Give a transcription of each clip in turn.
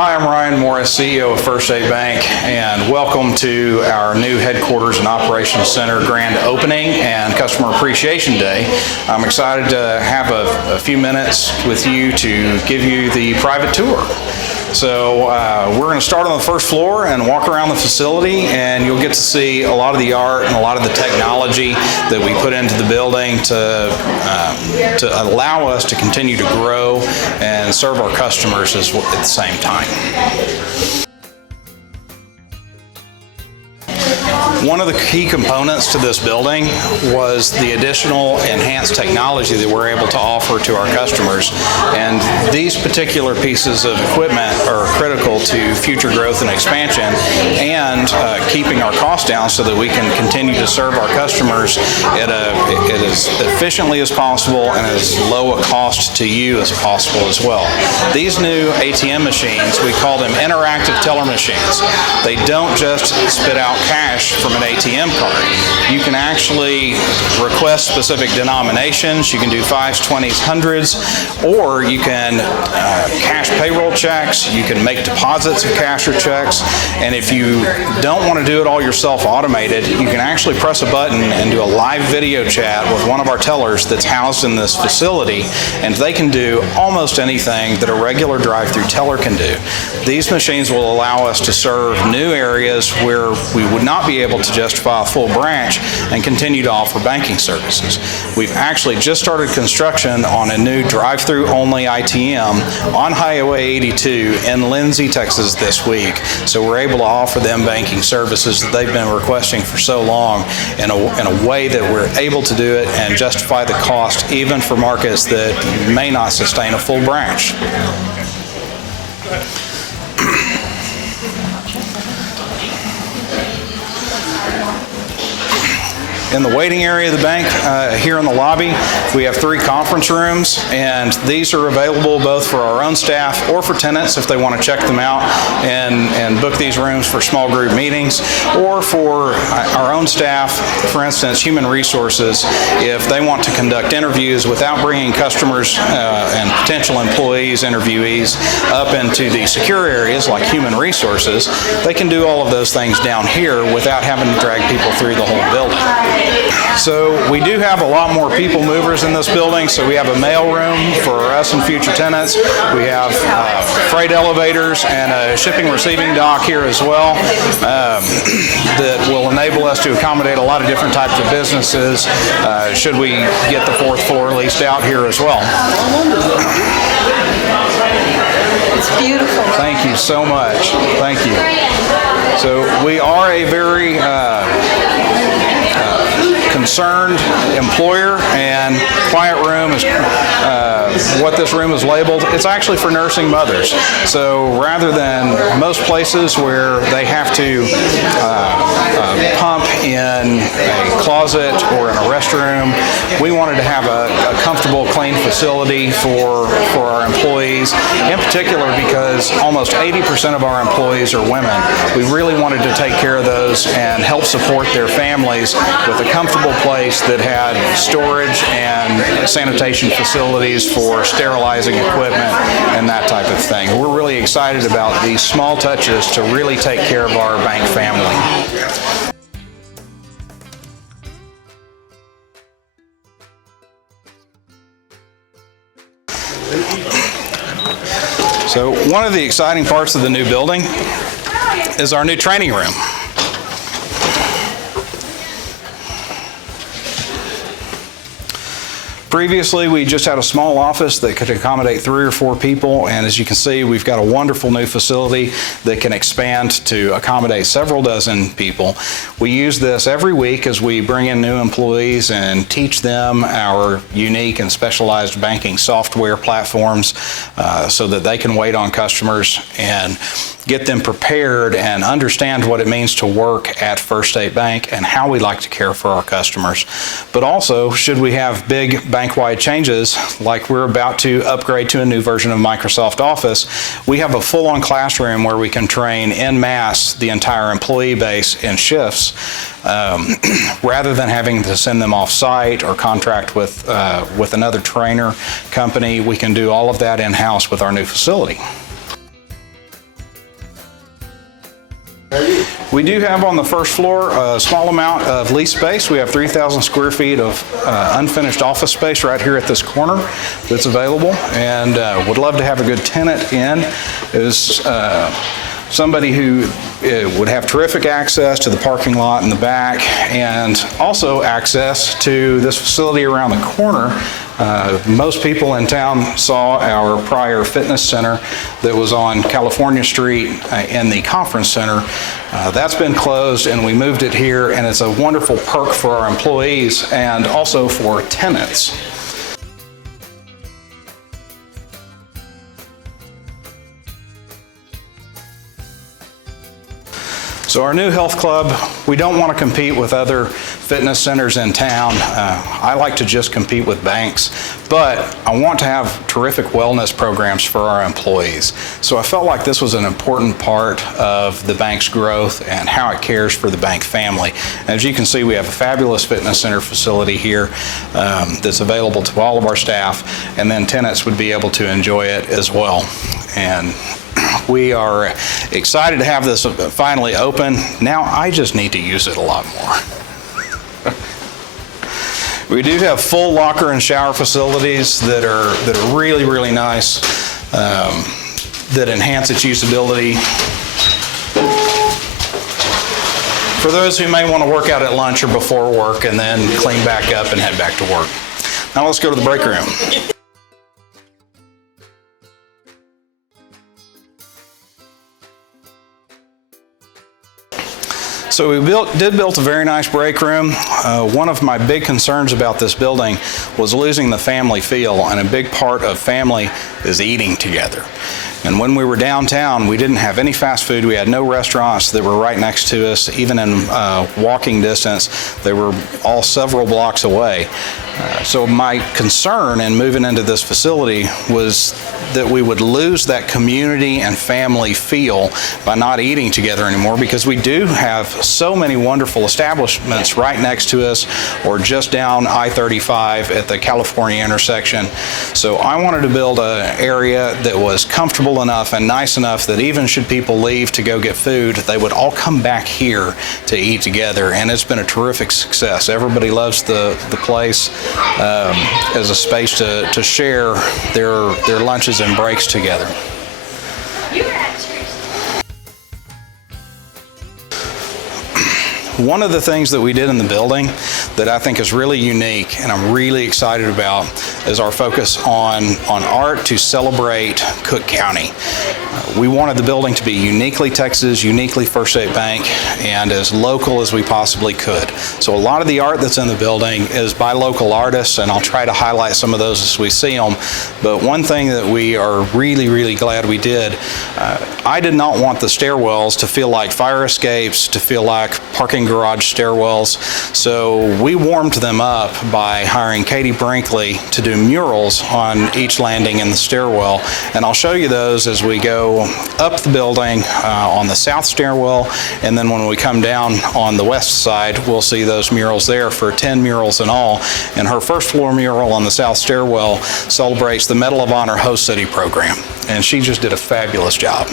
Hi, I'm Ryan Morris, CEO of First State Bank, and welcome to our new headquarters and operations center grand opening and customer appreciation day. I'm excited to have a few minutes with you to give you the private tour. So we're going to start on the first floor and walk around the facility, and you'll get to see a lot of the art and a lot of the technology that we put into the building to allow us to continue to grow and serve our customers at the same time. One of the key components to this building was the additional enhanced technology that we're able to offer to our customers. And these particular pieces of equipment are critical to future growth and expansion and keeping our costs down so that we can continue to serve our customers as efficiently as possible and as low a cost to you as possible as well. These new ATM machines, we call them interactive teller machines. They don't just spit out cash from an ATM card. You can actually request specific denominations. You can do 5s, 20s, 100s, or you can cash payroll checks. You can make deposits of cash or checks. And if you don't want to do it all yourself automated, you can actually press a button and do a live video chat with one of our tellers that's housed in this facility, and they can do almost anything that a regular drive-through teller can do. These machines will allow us to serve new areas where we would not be able to justify a full branch and continue to offer banking services. We've actually just started construction on a new drive-through only ITM on Highway 82 in Lindsay, Texas this week. So we're able to offer them banking services that they've been requesting for so long in a way that we're able to do it and justify the cost even for markets that may not sustain a full branch. In the waiting area of the bank, here in the lobby, we have 3 conference rooms, and these are available both for our own staff or for tenants if they want to check them out and book these rooms for small group meetings, or for our own staff, for instance, human resources, if they want to conduct interviews without bringing customers and potential employees, interviewees, up into the secure areas like human resources. They can do all of those things down here without having to drag people through the whole building. So we do have a lot more people movers in this building. So we have a mail room for us and future tenants. We have freight elevators and a shipping receiving dock here as well that will enable us to accommodate a lot of different types of businesses should we get the 4th floor leased out here as well. It's beautiful. Thank you so much. Thank you. So we are a very concerned employer, and quiet room is what this room is labeled. It's actually for nursing mothers. So rather than most places where they have to pump in a closet or in a restroom, we wanted to have a comfortable, clean facility for our employees, in particular because almost 80% of our employees are women. We really wanted to take care of those and help support their families with a comfortable place that had storage and sanitation facilities for sterilizing equipment and that type of thing. We're really excited about these small touches to really take care of our bank family. So one of the exciting parts of the new building is our new training room. Previously, we just had a small office that could accommodate 3 or 4 people, and as you can see, we've got a wonderful new facility that can expand to accommodate several dozen people. We use this every week as we bring in new employees and teach them our unique and specialized banking software platforms so that they can wait on customers and get them prepared and understand what it means to work at First State Bank and how we like to care for our customers. But also, should we have big bank-wide changes, like we're about to upgrade to a new version of Microsoft Office, we have a full-on classroom where we can train en masse the entire employee base in shifts rather than having to send them off-site or contract with another trainer company. We can do all of that in-house with our new facility. We do have on the first floor a small amount of lease space. We have 3,000 square feet of unfinished office space right here at this corner that's available, and would love to have a good tenant in. Is somebody who would have terrific access to the parking lot in the back, and also access to this facility around the corner. Most people in town saw our prior fitness center that was on California Street in the conference center. That's been closed, and we moved it here, and it's a wonderful perk for our employees and also for tenants. So our new health club, we don't want to compete with other fitness centers in town. I like to just compete with banks, but I want to have terrific wellness programs for our employees. So I felt like this was an important part of the bank's growth and how it cares for the bank family. And as you can see, we have a fabulous fitness center facility here that's available to all of our staff, and then tenants would be able to enjoy it as well. And we are excited to have this finally open. Now I just need to use it a lot more. We do have full locker and shower facilities that are really, really nice, that enhance its usability. For those who may want to work out at lunch or before work and then clean back up and head back to work. Now let's go to the break room. So we built a very nice break room. One of my big concerns about this building was losing the family feel, and a big part of family is eating together. And when we were downtown, we didn't have any fast food. We had no restaurants that were right next to us, even in walking distance. They were all several blocks away. So my concern in moving into this facility was that we would lose that community and family feel by not eating together anymore, because we do have so many wonderful establishments right next to us or just down I-35 at the California intersection. So I wanted to build an area that was comfortable enough and nice enough that even should people leave to go get food, they would all come back here to eat together, and it's been a terrific success. Everybody loves the place as a space to share their lunches and breaks together. One of the things that we did in the building that I think is really unique and I'm really excited about is our focus on art to celebrate Cook County. We wanted the building to be uniquely Texas, uniquely First State Bank, and as local as we possibly could. So a lot of the art that's in the building is by local artists, and I'll try to highlight some of those as we see them. But one thing that we are really, really glad we did, I did not want the stairwells to feel like fire escapes, to feel like parking garage stairwells. So we warmed them up by hiring Katie Brinkley to do murals on each landing in the stairwell. And I'll show you those as we go up the building on the south stairwell, and then when we come down on the west side, we'll see those murals there for 10 murals in all. And her first floor mural on the south stairwell celebrates the Medal of Honor Host City program, and she just did a fabulous job.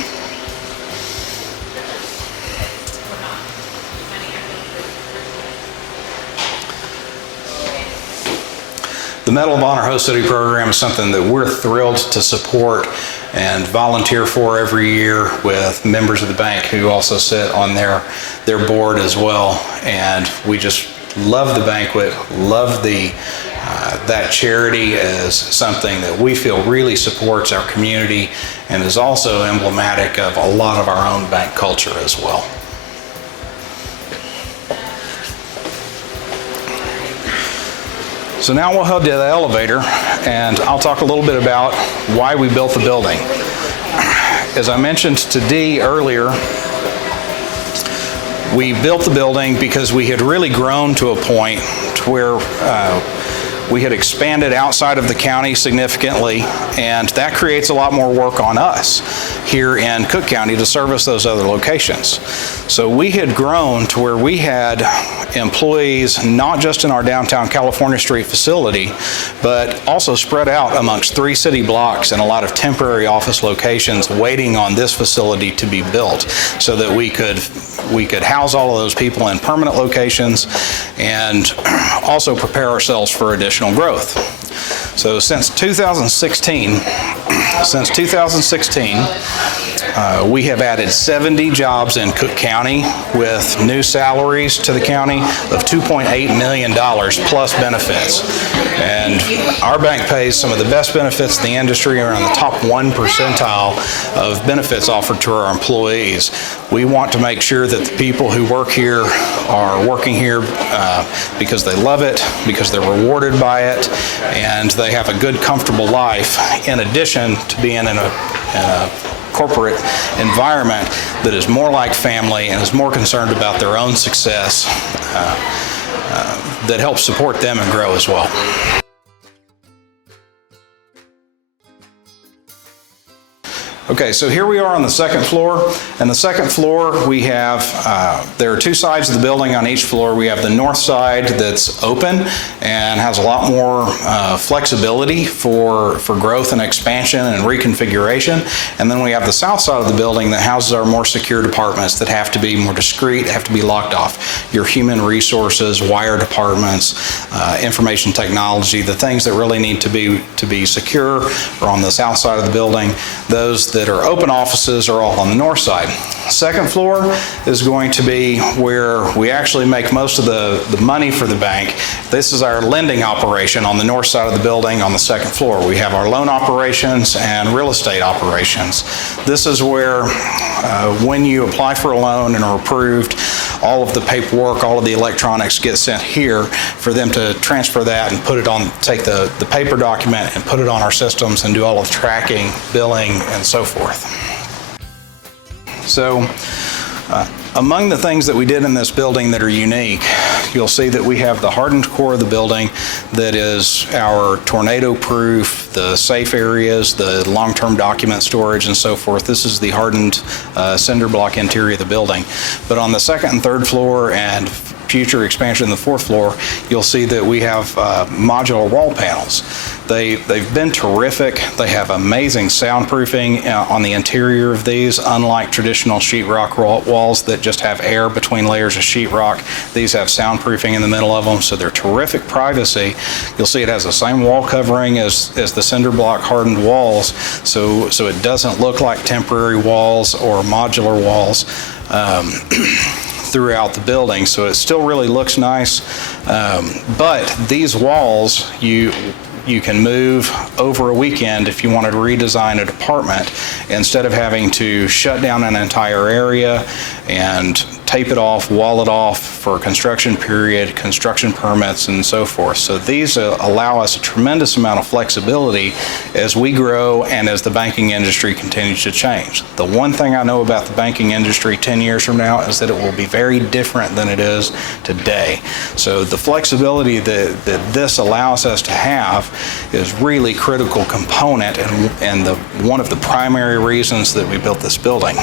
The Medal of Honor Host City program is something that we're thrilled to support and volunteer for every year with members of the bank who also sit on their board as well. And we just love the banquet, love that charity as something that we feel really supports our community and is also emblematic of a lot of our own bank culture as well. So now we'll head to the elevator, and I'll talk a little bit about why we built the building. As I mentioned to Dee earlier, we built the building because we had really grown to a point where we had expanded outside of the county significantly, and that creates a lot more work on us. here in Cook County to service those other locations. So we had grown to where we had employees not just in our downtown California Street facility, but also spread out amongst 3 city blocks and a lot of temporary office locations waiting on this facility to be built so that we could house all of those people in permanent locations and also prepare ourselves for additional growth. So since 2016, we have added 70 jobs in Cook County with new salaries to the county of $2.8 million plus benefits. And our bank pays some of the best benefits in the industry, around the top 1 percentile of benefits offered to our employees. We want to make sure that the people who work here are working here because they love it, because they're rewarded by it, and they have a good, comfortable life, in addition to being in a corporate environment that is more like family and is more concerned about their own success, that helps support them and grow as well. Okay, so here we are on the second floor. And the second floor, we have, there are 2 sides of the building on each floor. We have the north side that's open and has a lot more flexibility for growth and expansion and reconfiguration. And then we have the south side of the building that houses our more secure departments that have to be more discreet, have to be locked off. Your human resources, wire departments, information technology, the things that really need to be secure are on the south side of the building. Those that are open offices are all on the north side. Second floor is going to be where we actually make most of the money for the bank. This is our lending operation on the north side of the building on the second floor. We have our loan operations and real estate operations. This is where when you apply for a loan and are approved, all of the paperwork, all of the electronics get sent here for them to transfer that and put it on, take the paper document and put it on our systems and do all of the tracking, billing, and so forth. So among the things that we did in this building that are unique, you'll see that we have the hardened core of the building that is our tornado-proof, the safe areas, the long-term document storage, and so forth. This is the hardened cinder block interior of the building. But on the second and third floor and future expansion in the fourth floor, you'll see that we have modular wall panels. They've been terrific. They have amazing soundproofing on the interior of these, unlike traditional sheetrock walls that just have air between layers of sheetrock. These have soundproofing in the middle of them, so they're terrific privacy. You'll see it has the same wall covering as the cinder block hardened walls, so it doesn't look like temporary walls or modular walls throughout the building, so it still really looks nice. But these walls, you can move over a weekend if you wanted to redesign a department instead of having to shut down an entire area and tape it off, wall it off for a construction period, construction permits, and so forth. So these allow us a tremendous amount of flexibility as we grow and as the banking industry continues to change. The one thing I know about the banking industry 10 years from now is that it will be very different than it is today. So the flexibility that this allows us to have is really critical component and one of the primary reasons that we built this building.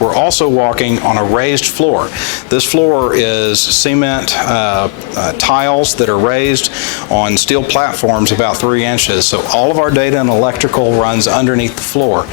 We're also walking on a raised floor. This floor is cement tiles that are raised on steel platforms about 3 inches. So all of our data and electrical runs underneath the floor.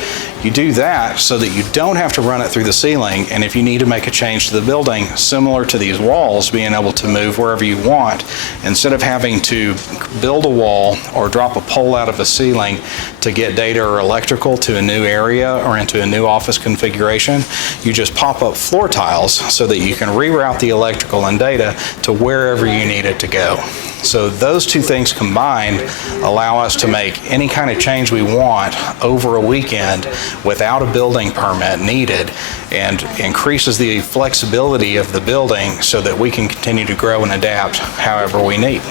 You do that so that you don't have to run it through the ceiling, and if you need to make a change to the building, similar to these walls, being able to move wherever you want, instead of having to build a wall or drop a pole out of a ceiling to get data or electrical to a new area or into a new office configuration, you just pop up floor tiles so that you can reroute the electrical and data to wherever you need it to go. So those two things combined allow us to make any kind of change we want over a weekend without a building permit needed, and increases the flexibility of the building so that we can continue to grow and adapt however we need.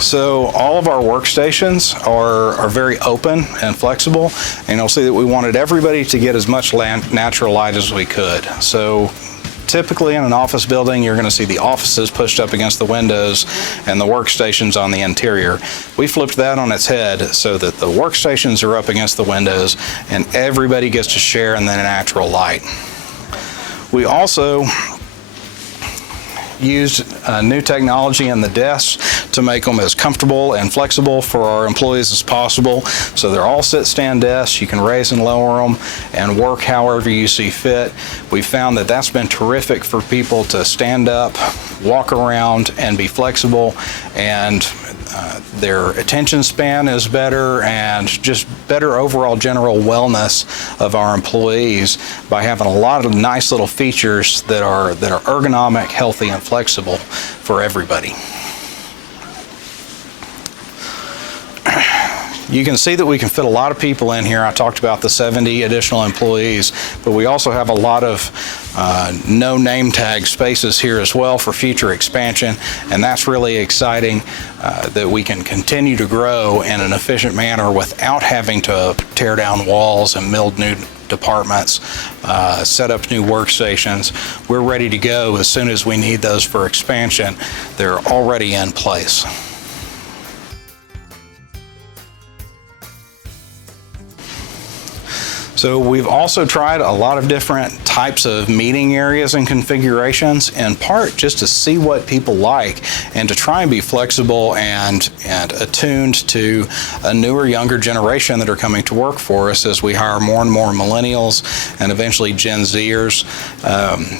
So all of our workstations are very open and flexible, and you'll see that we wanted everybody to get as much natural light as we could. So typically in an office building, you're going to see the offices pushed up against the windows and the workstations on the interior. We flipped that on its head so that the workstations are up against the windows and everybody gets to share in the natural light. We also used new technology in the desks to make them as comfortable and flexible for our employees as possible. So they're all sit-stand desks. You can raise and lower them and work however you see fit. We found that that's been terrific for people to stand up, walk around, and be flexible, and their attention span is better, and just better overall general wellness of our employees by having a lot of nice little features that are ergonomic, healthy, and flexible for everybody. You can see that we can fit a lot of people in here. I talked about the 70 additional employees, but we also have a lot of no name tag spaces here as well for future expansion, and that's really exciting that we can continue to grow in an efficient manner without having to tear down walls and build new departments, set up new workstations. We're ready to go as soon as we need those for expansion. They're already in place. So we've also tried a lot of different types of meeting areas and configurations, in part just to see what people like and to try and be flexible and attuned to a newer, younger generation that are coming to work for us as we hire more and more millennials and eventually Gen Zers.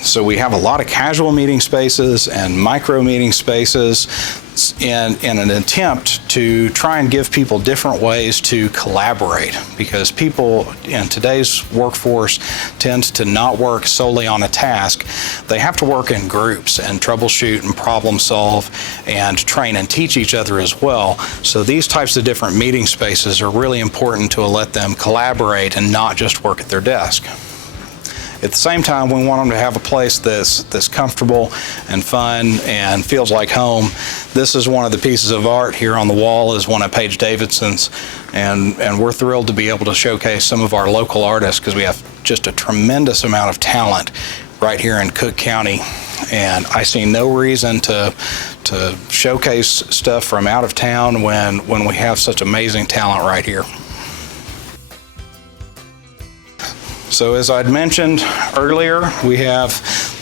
So we have a lot of casual meeting spaces and micro meeting spaces in an attempt to try and give people different ways to collaborate, because people in today's workforce tend to not work solely on a task. They have to work in groups and troubleshoot and problem solve and train and teach each other as well. So these types of different meeting spaces are really important to let them collaborate and not just work at their desk. At the same time, we want them to have a place that's comfortable and fun and feels like home. This is one of the pieces of art here on the wall, is one of Paige Davidson's, and we're thrilled to be able to showcase some of our local artists, because we have just a tremendous amount of talent right here in Cook County, and I see no reason to showcase stuff from out of town when we have such amazing talent right here. So as I'd mentioned earlier, we have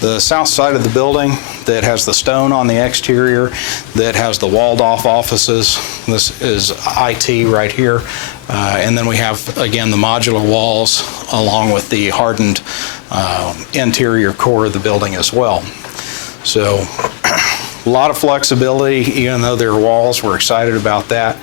the south side of the building that has the stone on the exterior, that has the walled off offices. This is IT right here. And then we have, again, the modular walls along with the hardened interior core of the building as well. So a lot of flexibility, even though there are walls. We're excited about that.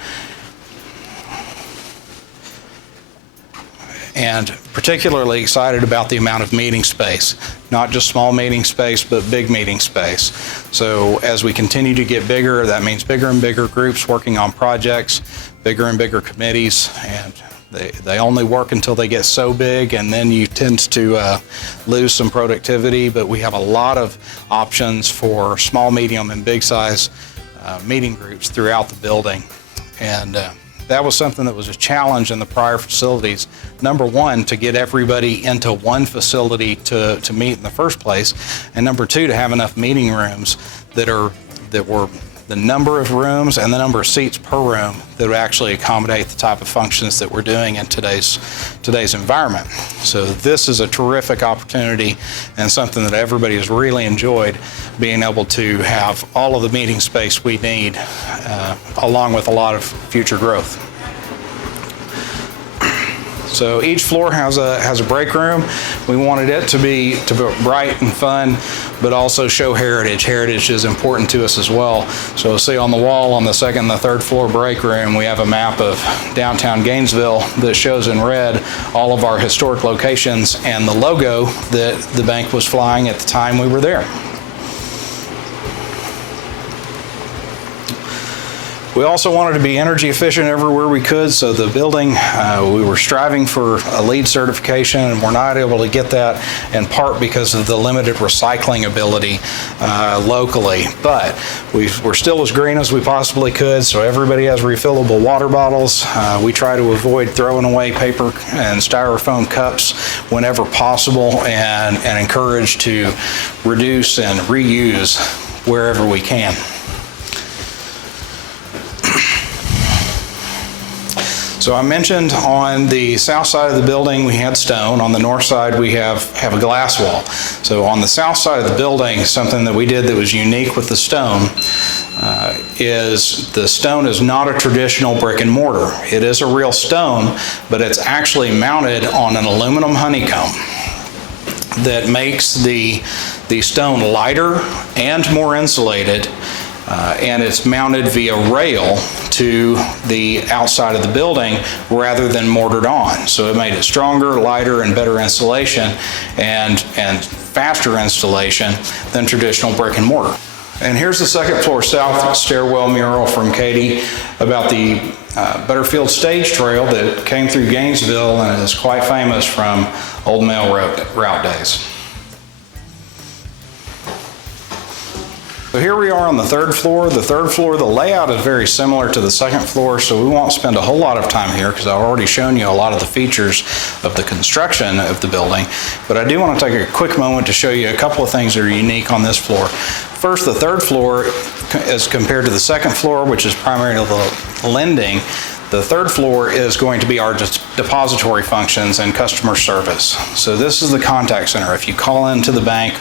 And particularly excited about the amount of meeting space, not just small meeting space, but big meeting space. So as we continue to get bigger, that means bigger and bigger groups working on projects, bigger and bigger committees, and they only work until they get so big, and then you tend to lose some productivity. But we have a lot of options for small, medium, and big size meeting groups throughout the building. And that was something that was a challenge in the prior facilities. Number one, to get everybody into one facility to meet in the first place, and number two, to have enough meeting rooms that were the number of rooms and the number of seats per room that would actually accommodate the type of functions that we're doing in today's environment. So this is a terrific opportunity and something that everybody has really enjoyed, being able to have all of the meeting space we need, along with a lot of future growth. So each floor has a break room. We wanted it to be bright and fun, but also show heritage. Heritage is important to us as well. So you'll see on the wall on the second and the third floor break room, we have a map of downtown Gainesville that shows in red all of our historic locations and the logo that the bank was flying at the time we were there. We also wanted to be energy efficient everywhere we could, so the building, we were striving for a LEED certification, and we're not able to get that in part because of the limited recycling ability locally. But we're still as green as we possibly could, so everybody has refillable water bottles. We try to avoid throwing away paper and styrofoam cups whenever possible, and encourage to reduce and reuse wherever we can. So I mentioned on the south side of the building we had stone. On the north side we have a glass wall. So on the south side of the building, something that we did that was unique with the stone is the stone is not a traditional brick and mortar. It is a real stone, but it's actually mounted on an aluminum honeycomb that makes the stone lighter and more insulated, and it's mounted via rail to the outside of the building rather than mortared on. So it made it stronger, lighter, and better insulation and faster installation than traditional brick and mortar. And here's the second floor south stairwell mural from Katie about the Butterfield Stage Trail that came through Gainesville and is quite famous from old mail route days. So here we are on the third floor. The third floor, the layout is very similar to the second floor, so we won't spend a whole lot of time here because I've already shown you a lot of the features of the construction of the building. But I do want to take a quick moment to show you a couple of things that are unique on this floor. First, the third floor, as compared to the second floor, which is primarily the lending, the third floor is going to be our depository functions and customer service. So this is the contact center. If you call into the bank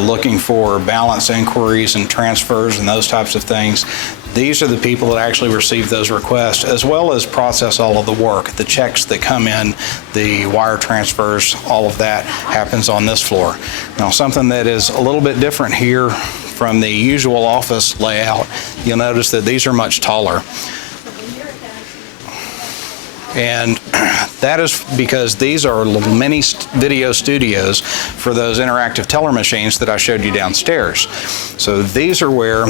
looking for balance inquiries and transfers and those types of things, these are the people that actually receive those requests, as well as process all of the work. The checks that come in, the wire transfers, all of that happens on this floor. Now, something that is a little bit different here from the usual office layout, you'll notice that these are much taller. And that is because these are little mini video studios for those interactive teller machines that I showed you downstairs. So these are where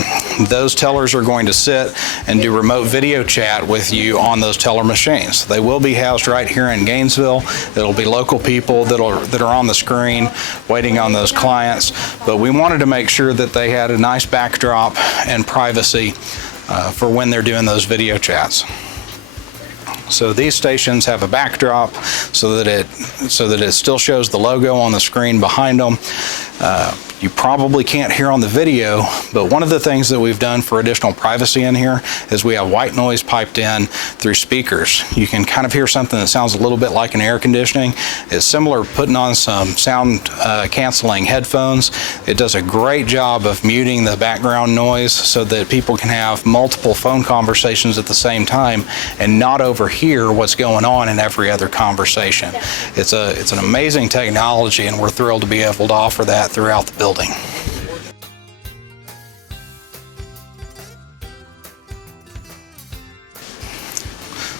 those tellers are going to sit and do remote video chat with you on those teller machines. They will be housed right here in Gainesville. It'll be local people that are on the screen waiting on those clients. But we wanted to make sure that they had a nice backdrop and privacy for when they're doing those video chats. So these stations have a backdrop so that it still shows the logo on the screen behind them. You probably can't hear on the video, but one of the things that we've done for additional privacy in here is we have white noise piped in through speakers. You can kind of hear something that sounds a little bit like an air conditioning. It's similar to putting on some sound canceling headphones. It does a great job of muting the background noise so that people can have multiple phone conversations at the same time and not overhear what's going on in every other conversation. It's an amazing technology, and we're thrilled to be able to offer that throughout the building.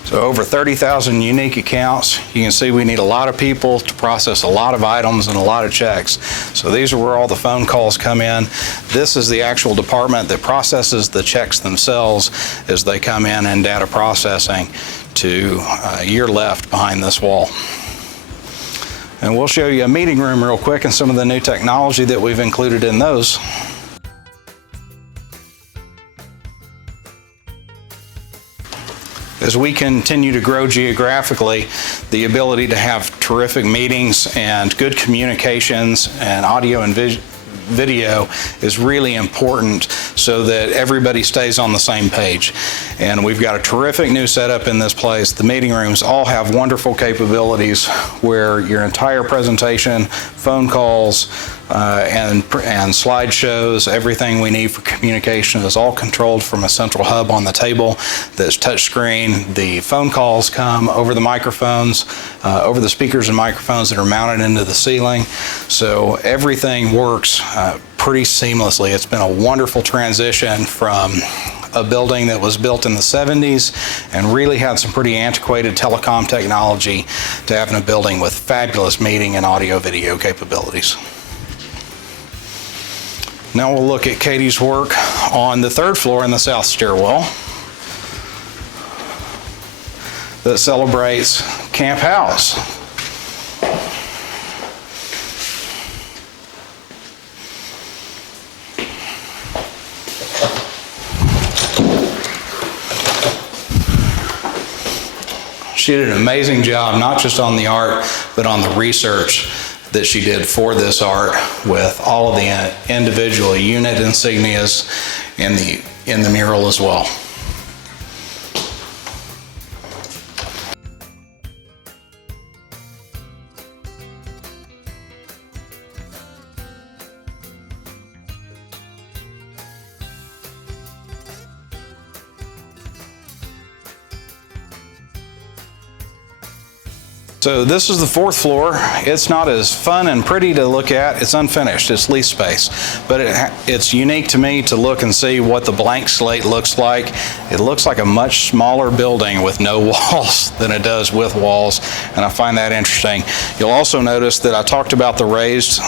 So over 30,000 unique accounts. You can see we need a lot of people to process a lot of items and a lot of checks. So these are where all the phone calls come in. This is the actual department that processes the checks themselves as they come in and data processing to your left behind this wall. And we'll show you a meeting room real quick and some of the new technology that we've included in those. As we continue to grow geographically, the ability to have terrific meetings and good communications and audio and video is really important so that everybody stays on the same page. And we've got a terrific new setup in this place. The meeting rooms all have wonderful capabilities where your entire presentation, phone calls, and slideshows, everything we need for communication is all controlled from a central hub on the table that's touchscreen. The phone calls come over the microphones, over the speakers and microphones that are mounted into the ceiling. So everything works pretty seamlessly. It's been a wonderful transition from a building that was built in the 70s and really had some pretty antiquated telecom technology to having a building with fabulous meeting and audio video capabilities. Now we'll look at Katie's work on the third floor in the south stairwell. that celebrates Camp House. She did an amazing job, not just on the art, but on the research that she did for this art, with all of the individual unit insignias in the mural as well. So this is the 4th floor. It's not as fun and pretty to look at. It's unfinished, it's lease space. But it's unique to me to look and see what the blank slate looks like. It looks like a much smaller building with no walls than it does with walls, and I find that interesting. You'll also notice that I talked about the raised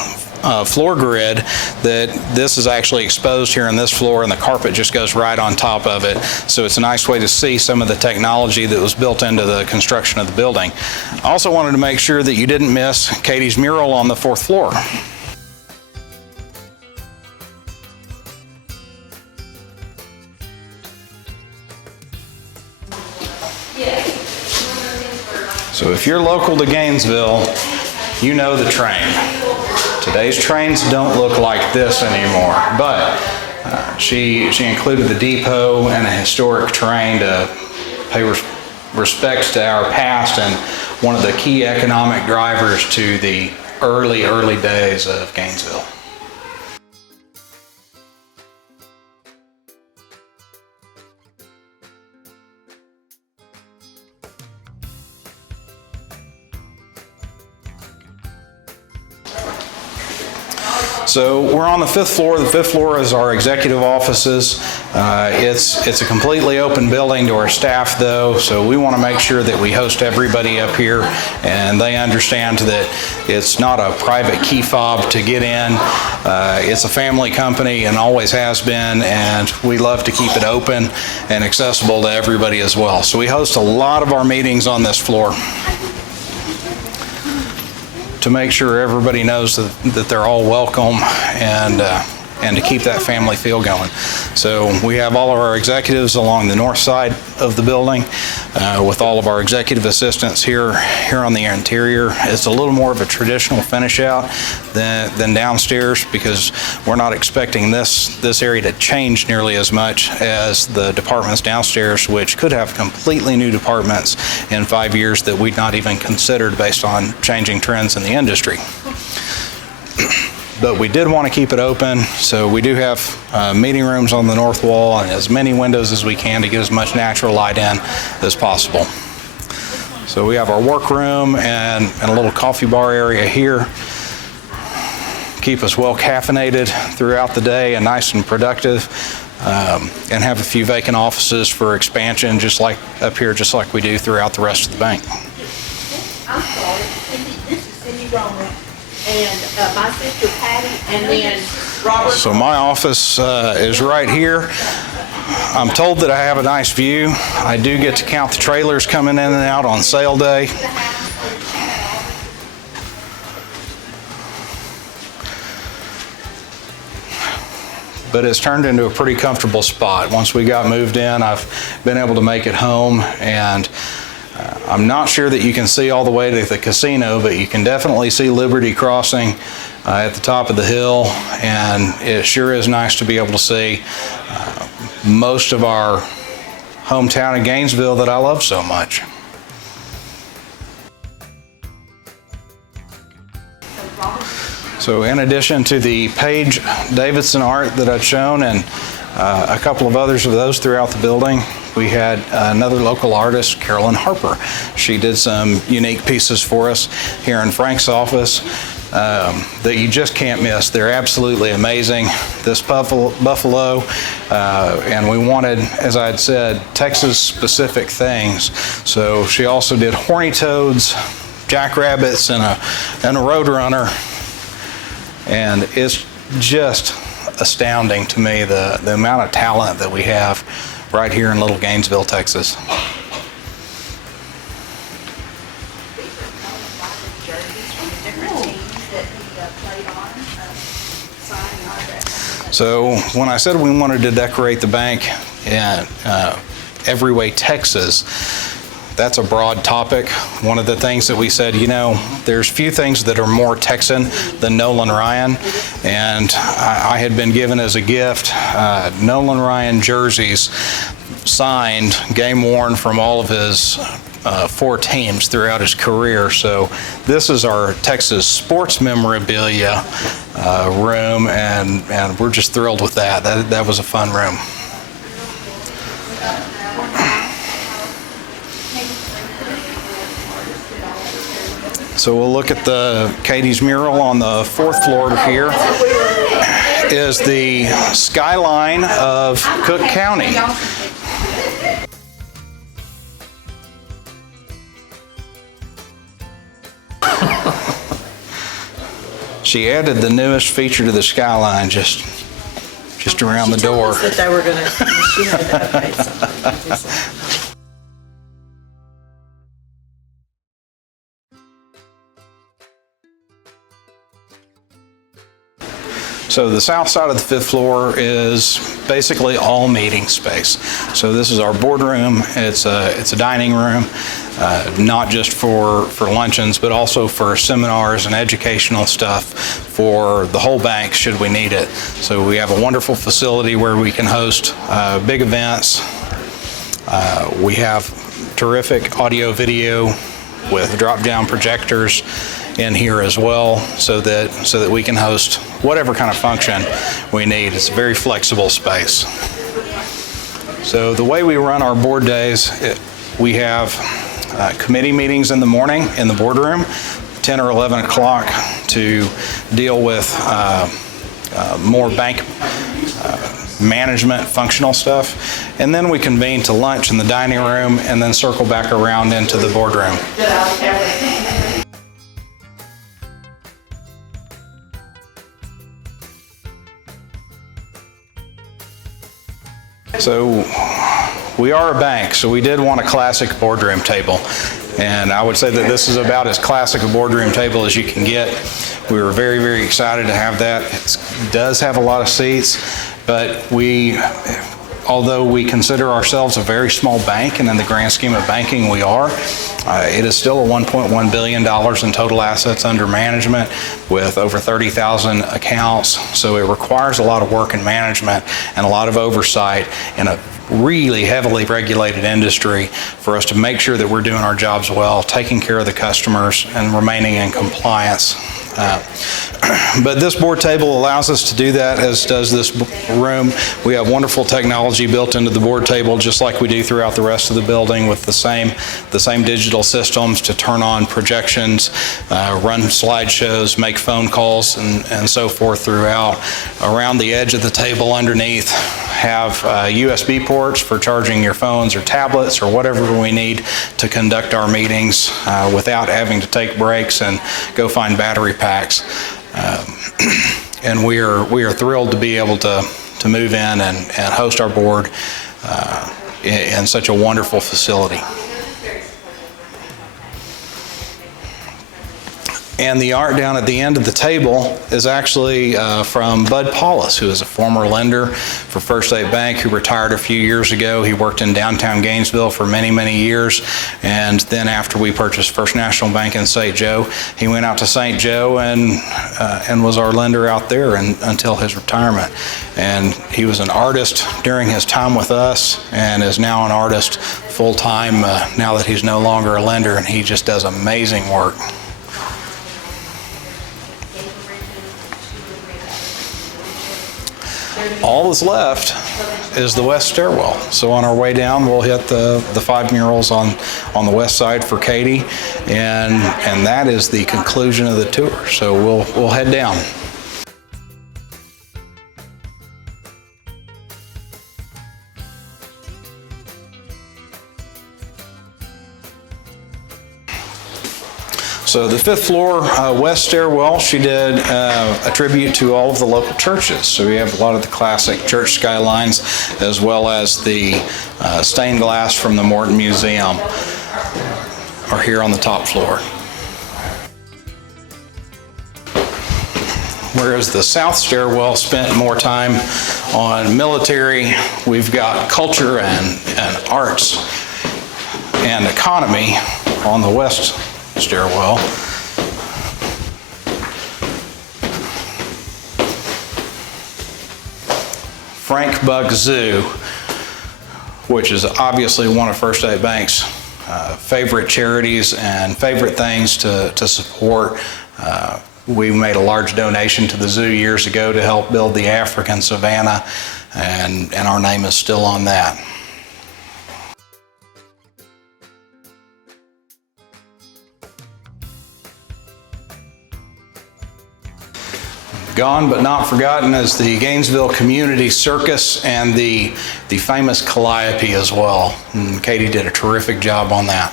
floor grid, that this is actually exposed here on this floor and the carpet just goes right on top of it. So it's a nice way to see some of the technology that was built into the construction of the building. I also wanted to make sure that you didn't miss Katie's mural on the 4th floor. So if you're local to Gainesville, you know the train. Today's trains don't look like this anymore, but she included the depot and a historic train to pay respects to our past and one of the key economic drivers to the early days of Gainesville. So we're on the 5th floor. The 5th floor is our executive offices. It's a completely open building to our staff though, so we want to make sure that we host everybody up here and they understand that it's not a private key fob to get in. It's a family company and always has been, and we love to keep it open and accessible to everybody as well. So we host a lot of our meetings on this floor to make sure everybody knows that they're all welcome and to keep that family feel going. So we have all of our executives along the north side of the building with all of our executive assistants here on the interior. It's a little more of a traditional finish out than downstairs, because we're not expecting this area to change nearly as much as the departments downstairs, which could have completely new departments in 5 years that we'd not even considered based on changing trends in the industry. But we did want to keep it open, so we do have meeting rooms on the north wall and as many windows as we can to get as much natural light in as possible. So we have our workroom and a little coffee bar area here. Keep us well caffeinated throughout the day and nice and productive, and have a few vacant offices for expansion, just like up here, just like we do throughout the rest of the bank. I'm sorry, this is Cindy Roman. And my sister Patty, and then Robert. So my office is right here. I'm told that I have a nice view. I do get to count the trailers coming in and out on sale day. But it's turned into a pretty comfortable spot. Once we got moved in, I've been able to make it home, and I'm not sure that you can see all the way to the casino, but you can definitely see Liberty Crossing at the top of the hill, and it sure is nice to be able to see most of our hometown of Gainesville that I love so much. So in addition to the Paige Davidson art that I've shown and a couple of others of those throughout the building, we had another local artist, Carolyn Harper. She did some unique pieces for us here in Frank's office that you just can't miss. They're absolutely amazing. This buffalo, and we wanted, as I had said, Texas-specific things. So she also did horny toads, jackrabbits, and a roadrunner. And it's just astounding to me the amount of talent that we have right here in Little Gainesville, Texas. So when I said we wanted to decorate the bank in every way Texas, that's a broad topic. One of the things that we said, there's few things that are more Texan than Nolan Ryan, and I had been given as a gift Nolan Ryan jerseys, signed, game worn from all of his 4 teams throughout his career. So this is our Texas sports memorabilia room, and we're just thrilled with that. That was a fun room. So we'll look at the Katie's mural on the 4th floor here. Is the skyline of Cook County. She added the newest feature to the skyline just around the door. She told us that they were gonna, she had to update something. So the south side of the 5th floor is basically all meeting space. So this is our boardroom. It's a dining room, not just for luncheons, but also for seminars and educational stuff for the whole bank should we need it. So we have a wonderful facility where we can host big events. We have terrific audio video with drop-down projectors in here as well, so that we can host whatever kind of function we need. It's a very flexible space. So the way we run our board days, we have committee meetings in the morning in the boardroom, 10 or 11 o'clock, to deal with more bank management functional stuff, and then we convene to lunch in the dining room and then circle back around into the boardroom. So we are a bank, so we did want a classic boardroom table. And I would say that this is about as classic a boardroom table as you can get. We were very, very excited to have that. It does have a lot of seats, but although we consider ourselves a very small bank, and in the grand scheme of banking we are, it is still a $1.1 billion in total assets under management with over 30,000 accounts. So it requires a lot of work and management and a lot of oversight in a really heavily regulated industry for us to make sure that we're doing our jobs well, taking care of the customers, and remaining in compliance. But this board table allows us to do that, as does this room. We have wonderful technology built into the board table, just like we do throughout the rest of the building, with the same digital systems to turn on projections, run slideshows, make phone calls, and so forth throughout. Around the edge of the table underneath have USB ports for charging your phones or tablets or whatever we need to conduct our meetings without having to take breaks and go find battery packs. And we are thrilled to be able to move in and host our board in such a wonderful facility. And the art down at the end of the table is actually from Bud Paulus, who is a former lender for First State Bank, who retired a few years ago. He worked in downtown Gainesville for many, many years. And then after we purchased First National Bank in St. Joe, he went out to St. Joe and was our lender out there until his retirement. And he was an artist during his time with us and is now an artist full-time now that he's no longer a lender, and he just does amazing work. All that's left is the west stairwell. So on our way down, we'll hit the 5 murals on the west side for Katie, and that is the conclusion of the tour. So we'll head down. So the 5th floor west stairwell, she did a tribute to all of the local churches. So we have a lot of the classic church skylines, as well as the stained glass from the Morton Museum are here on the top floor. whereas the south stairwell spent more time on military. We've got culture and arts and economy on the west stairwell. Frank Buck Zoo, which is obviously one of First State Bank's favorite charities and favorite things to support. We made a large donation to the zoo years ago to help build the African savanna, and our name is still on that. Gone but not forgotten is the Gainesville Community Circus and the famous Calliope as well. And Katie did a terrific job on that.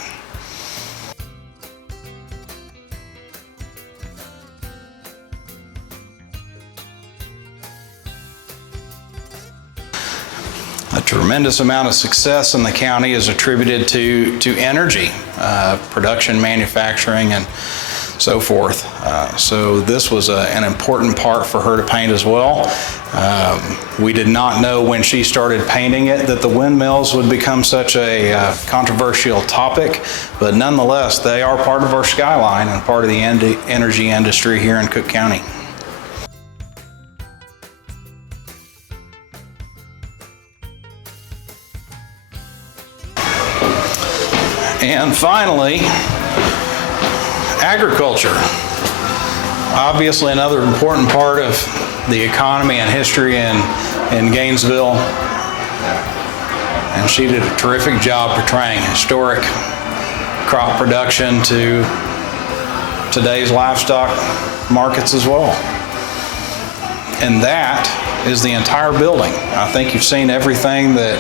A tremendous amount of success in the county is attributed to energy, production, manufacturing, and so forth. So this was an important part for her to paint as well. We did not know when she started painting it that the windmills would become such a controversial topic, but nonetheless, they are part of our skyline and part of the energy industry here in Cook County. And finally, agriculture. Obviously another important part of the economy and history in Gainesville. And she did a terrific job portraying historic crop production to today's livestock markets as well. And that is the entire building. I think you've seen everything that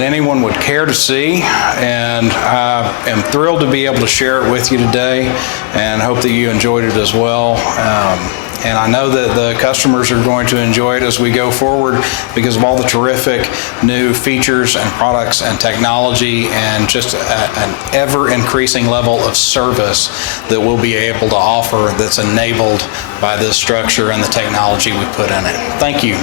anyone would care to see, and I am thrilled to be able to share it with you today and hope that you enjoyed it as well. And I know that the customers are going to enjoy it as we go forward because of all the terrific new features and products and technology and just an ever-increasing level of service that we'll be able to offer that's enabled by this structure and the technology we put in it. Thank you.